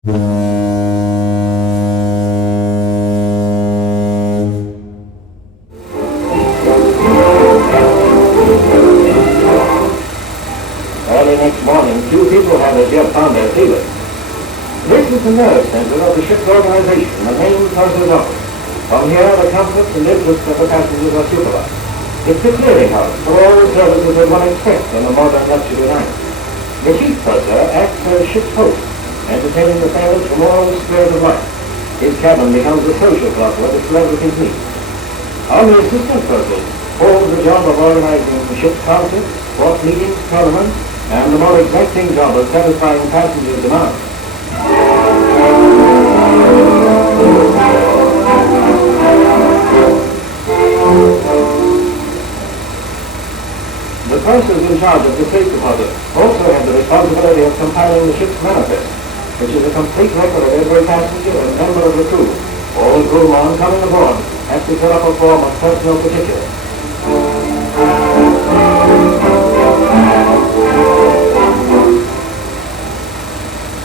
Early next morning, two people had as yet found their ceiling. This is the nerve center of the ship's organization, the main purser's office. From here, the comforts and interests of the passengers are supervised. It's the clearinghouse for all the services that one expects on a modern luxury liner. The chief purser acts as ship's host, entertaining the sailors from all spheres of life. His cabin becomes a social club where the celebrities meet. On the assistant purser holds the job of organizing the ship's concerts, port meetings, tournaments, and the more exacting job of satisfying passengers' demands. The persons in charge of the safe deposit also have the responsibility of compiling the ship's manifest, which is a complete record of every passenger and member of the crew. All crewmen coming aboard have to fill up a form of personal particulars.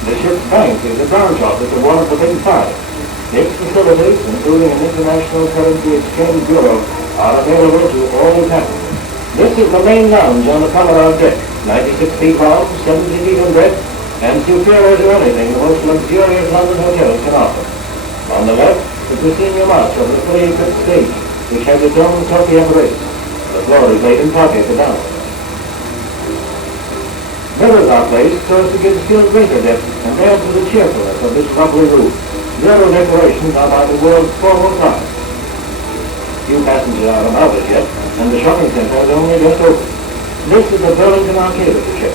The ship's bank is a branch office of one of the big five. Its facilities, including an international currency exchange bureau, are available to all passengers. This is the main lounge on the Commodore deck, 96 feet long, 70 feet in breadth, and superior to anything the most luxurious London hotels can offer. On the left is the senior march of the fully equipped stage, which has its own trophy apparatus. The floor is laid in parquet for balance. Mirrors are placed so as to give still greater depth and add to the cheerfulness of this lovely room. Bureau decorations are by the world's foremost artists. Few passengers are about as yet, and the shopping center is only just open. This is the Burlington Arcade of the ship,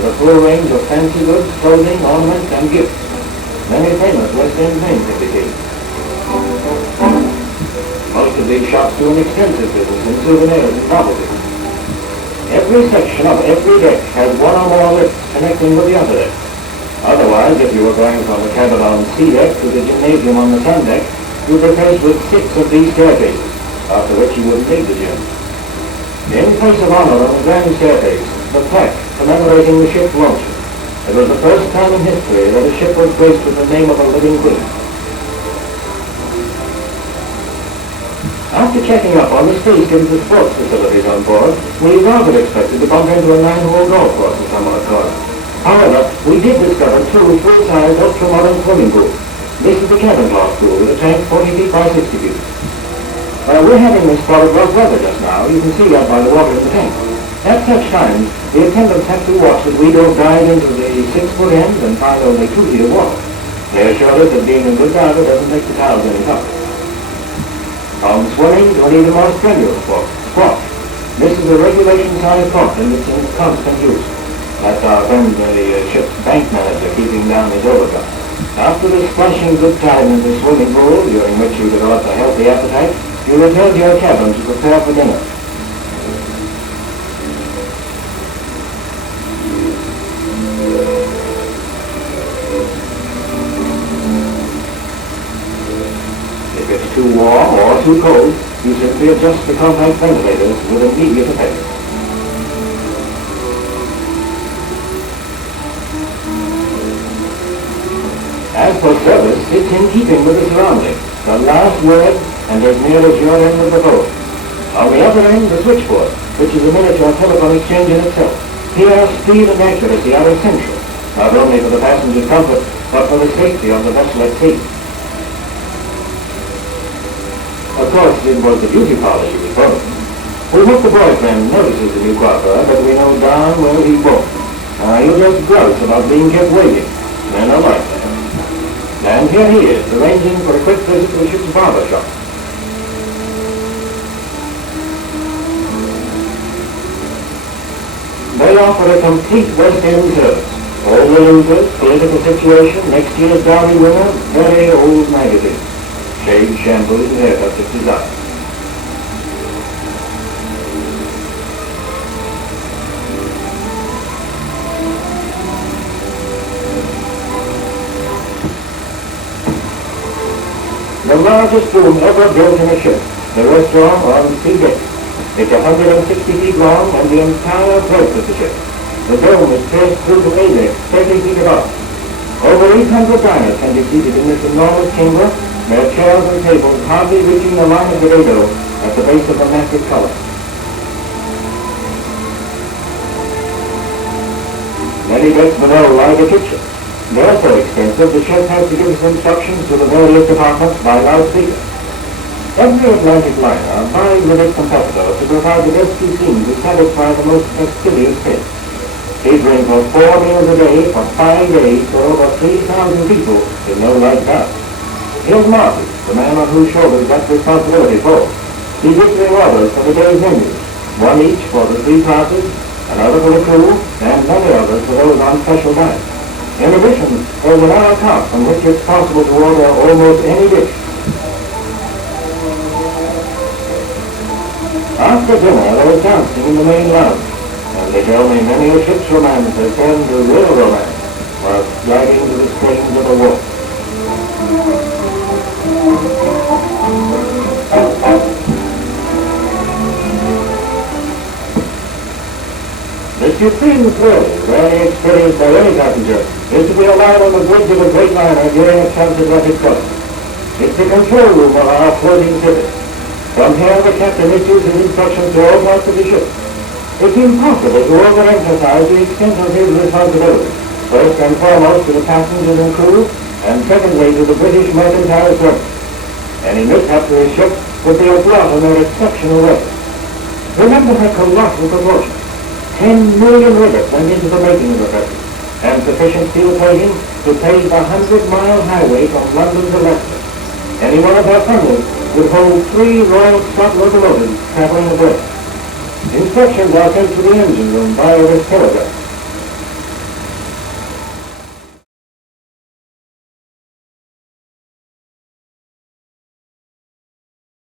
with a full range of fancy goods, clothing, ornaments, and gifts. Many famous West End names can be seen. Most of these shops do an extensive business in souvenirs and novelties. Every section of every deck has one or more lifts connecting with the other deck. Otherwise, if you were going from the cabin on C deck to the gymnasium on the sun deck, you'd be faced with 6 of these staircases, after which you wouldn't need the gym. In place of honor on the grand staircase, the plaque commemorating the ship's launching. It was the first time in history that a ship was graced with the name of a living queen. After checking up on the space given to sports facilities on board, we rather expected to bump into a 9-hole golf course in some odd corner. However, we did discover 2 full-size ultra-modern swimming pools. This is the cabin class pool with a tank 40 feet by 60 feet. We're having this spot of rough weather just now. You can see out by the water in the tank. At such times, the attendants have to watch that we don't dive into the 6-foot end and find only 2 feet of water. They assure us that being a good diver doesn't make the towels any tougher. From swimming to an even more strenuous sport, squash. This is a regulation-sized court and it's in constant use. That's our friend, the ship's bank manager, keeping down his overdraft. After this splashing good time in the swimming pool, during which you develop a healthy appetite, you return to your cabin to prepare for dinner. If it's too warm or too cold, you simply adjust the compact ventilators with immediate effect. As for service, it's in keeping with the surroundings. The last word, and as near as your end of the boat. On the other end, the switchboard, which is a miniature telephone exchange in itself. Here, speed and accuracy are essential, not only for the passenger's comfort, but for the safety of the vessel at sea. Of course, it was the beauty parlor she was going. We hope the boyfriend notices the new coiffeur, but we know darn well he won't. He'll just grouse about being kept waiting. Men are like that. And here he is, arranging for a quick visit to the ship's barber shop. They offer a complete West End service. All the losers, political situation, next year's Derby winner, very old magazines. Shave, shampoos, and haircuts of desire. The largest room ever built in a ship, the restaurant on sea deck. It's 160 feet long and the entire breadth of the ship. The dome is pierced through to A deck, 30 feet above. Over 800 diners can be seated in this enormous chamber, their chairs and tables hardly reaching the line of the dado at the base of the massive column. Many decks below lie the kitchen. They're so expensive the chef has to give his instructions to the various departments by loudspeaker. Every Atlantic liner vies with its competitors to provide the best cuisine to satisfy the most fastidious taste. Catering for 4 meals a day for 5 days for over 3,000 people is no light task. Here's Marty, the man on whose shoulders that responsibility falls. He gives the orders for the day's menus, one each for the 3 classes, another for the crew, and many others for those on special diet. In addition, there's an hour cart from which it's possible to order almost any dish. After dinner, there was dancing in the main lounge, and they tell me many a ship's romance has turned to real romance while gliding to the strains of a waltz. The supreme thrill, rarely experienced by any passenger, is to be allowed on the bridge of a great liner during a transatlantic crossing. It's the control room of our floating city. From here, the captain issues his instructions to all parts of the ship. It's impossible to overemphasize the extent of his responsibility, first and foremost to the passengers and crew, and secondly to the British mercantile service. Any mishap to his ship would be a blot on their exceptional record. Remember her colossal proportions. 10 million rivets went into the making of the vessel, and sufficient steel plating to pave the 100-mile highway from London to Leicester. Any one of her funnels would hold 3 Royal Scot locomotives traveling abreast. Instructions are sent to the engine room via this telegraph.